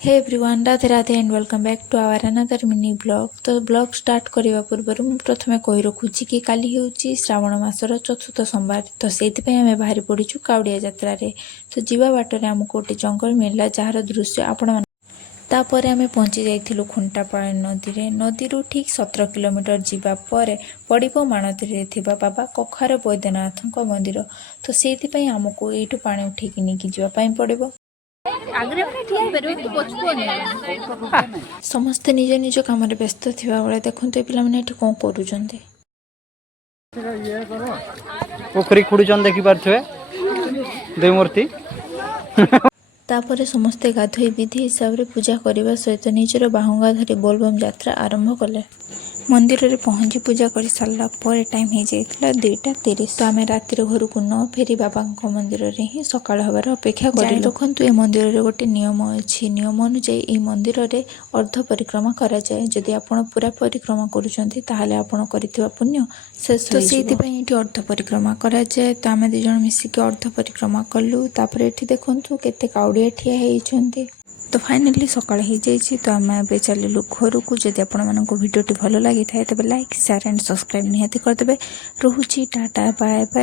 Hey everyone, Radhe Radhe and welcome back to our another mini blog. तो blog start करने पूर्व मुझे प्रथम कही रखुची कि काली हूँ श्रावण मासर चतुर्थ सोमवार। तो से आम बाहरी पड़ू काउड़िया यात्रा रे। तो जीवा बाटर आमको गोटे जंगल मिलला जार दृश्य आपण तापर आम पहुँची जाइलु खुंटापाड़ नदी रे। नदी ठीक 17 किलोमीटर जीवा पर पड़ो माणती बाबा कखार बैद्यनाथ मंदिर। तो से आमको यू पानी उठेकी नहीं जावाई पड़ो। समस्ते निज निज काम व्यस्त थिबा बेले देखते पिला माने एठी कौन करूछन्ते। पोखरी खुड़ुचन देखि पारथुए दुई मूर्ति। तापर समस्ते गाधोई विधि हिसाब से पूजा करने सहित निजर बाहुंगा धरी बोलबम यात्रा आरंभ कले। मंदिर में पहुंची पूजा कर सारा पर टाइम हो जाता 2:30। तो आम राति घर को न फेरी बाबा मंदिर में ही सकाल हबार अपेक्षा कर देखु। ये मंदिर में गोटे नियम अच्छी। नियम अनुଯାयी मंदिर में अर्ध परिक्रमा कराए। जदि आप पूरा परिक्रमा कर पुण्य शेष। तो से अर्ध परिक्रमा कराए। तो आम 2 जन मिसिक अर्ध परिक्रमा कलु। तापर ये देखु केते काउड़िया ठिया होती। तो फाइनाली सकाळ हो जाइए। तो आम ए चलू घर को। जदि आपको भिडियोटी भल लगी था तेज लाइक शेयर एंड सब्सक्राइब निहाती करदे। रोची टाटा बाय बाय।